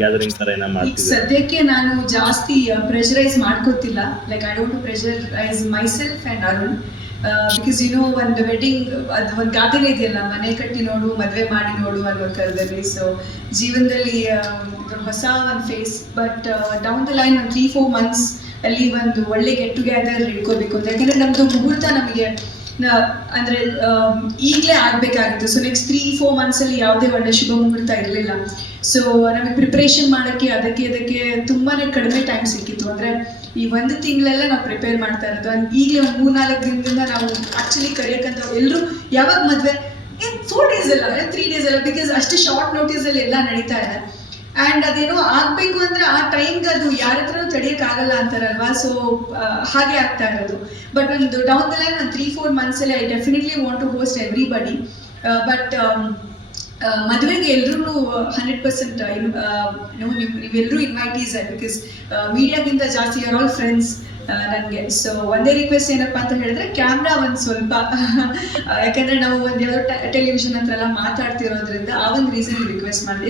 Gathering ಏನೋ ಈಗ ಸದ್ಯಕ್ಕೆ ನಾನು ಜಾಸ್ತಿ pressurise ಮಾಡ್ಕೋತಿಲ್ಲ. Like I don't pressurise myself and Arun because you know ಒಂದು ವೆಡ್ಡಿಂಗ್ ಅದು ಒಂದು ಗಾದೆನೇ ಇದೆಯಲ್ಲ ಮನೆ ಕಟ್ಟಿ ನೋಡು ಮದುವೆ ಮಾಡಿ ನೋಡು ಅನ್ನೋ ಥರದಲ್ಲಿ. ಸೊ ಜೀವನದಲ್ಲಿ ಹೊಸ ಒಂದು phase but down the line ಒಂದು ತ್ರೀ ಫೋರ್ ಮಂತ್ಸ್ ಅಲ್ಲಿ ಒಂದು ಒಳ್ಳೆ ಗೆಟ್ ಟುಗೆದರ್ ಇಟ್ಕೋಬೇಕು ಅಂತ. ಯಾಕಂದ್ರೆ ನಮ್ದು ಮುಹೂರ್ತ ನಮಗೆ ಅಂದ್ರೆ ಈಗಲೇ ಆಗ್ಬೇಕಾಗಿತ್ತು. So next three four months ಅಲ್ಲಿ ಯಾವುದೇ ಒಳ್ಳೆ ಶುಭ ಮುಹೂರ್ತ ಇರಲಿಲ್ಲ. ಸೊ ನಮಗೆ ಪ್ರಿಪ್ರೇಷನ್ ಮಾಡೋಕ್ಕೆ, ಅದಕ್ಕೆ ಅದಕ್ಕೆ ತುಂಬಾನೇ ಕಡಿಮೆ ಟೈಮ್ ಸಿಕ್ಕಿತ್ತು. ಅಂದ್ರೆ, ಈ ಒಂದು ತಿಂಗಳಲ್ಲೇ ನಾವು ಪ್ರಿಪೇರ್ ಮಾಡ್ತಾ ಇರೋದು. ಈಗಲೇ ಒಂದು ಮೂರ್ನಾಲ್ಕು ದಿನದಿಂದ ನಾವು ಆಕ್ಚುಲಿ ಕರೆಯೋಕ್ಕಂತ ಎಲ್ಲರೂ ಯಾವಾಗ ಮದುವೆ? ಫೋರ್ ಡೇಸ್ ಅಲ್ಲ ತ್ರೀ ಡೇಸ್ ಅಲ್ಲ. ಬಿಕಾಸ್ ಅಷ್ಟು ಶಾರ್ಟ್ ನೋಟಿಸ್ ಅಲ್ಲಿ ಎಲ್ಲ ನಡೀತಾ ಇದೆ. ಆ್ಯಂಡ್ ಅದೇನೋ ಆಗ್ಬೇಕು ಅಂದ್ರೆ ಆ ಟೈಮ್ಗೆ ಅದು ಯಾರ ಹತ್ರನೂ ಆಗಲ್ಲ ಅಂತಾರಲ್ವಾ? ಸೊ ಹಾಗೆ ಆಗ್ತಾ ಇರೋದು. ಬಟ್ ಒಂದು ಡೌನ್ ದ ಲೈನ್ ಒಂದು three four ಮಂತ್ಸಲ್ಲಿ I definitely want to host everybody but ಮದುವೆಗೆ ಎಲ್ಲರೂ ಹಂಡ್ರೆಡ್ ಪರ್ಸೆಂಟ್ ನೀವು ನೀವೆಲ್ಲರೂ ಇನ್ವೈಟೀಸ್ ಬಿಕಾಸ್ ಮೀಡಿಯಾಗಿಂತ ಜಾಸ್ತಿ ಆರ್ ಆಲ್ ಫ್ರೆಂಡ್ಸ್ ನನಗೆ. ಸೊ ಒಂದೇ ರಿಕ್ವೆಸ್ಟ್ ಏನಪ್ಪಾ ಅಂತ ಹೇಳಿದ್ರೆ ಕ್ಯಾಮ್ರಾ ಒಂದು ಸ್ವಲ್ಪ, ಯಾಕಂದ್ರೆ ನಾವು ಒಂದು ಯಾವುದೋ ಟೆಲಿವಿಷನ್ ಹತ್ರ ಎಲ್ಲ ಮಾತಾಡ್ತಿರೋದ್ರಿಂದ ಆ ಒಂದು ರೀಸನ್ ರಿಕ್ವೆಸ್ಟ್ ಮಾಡಿದೆ.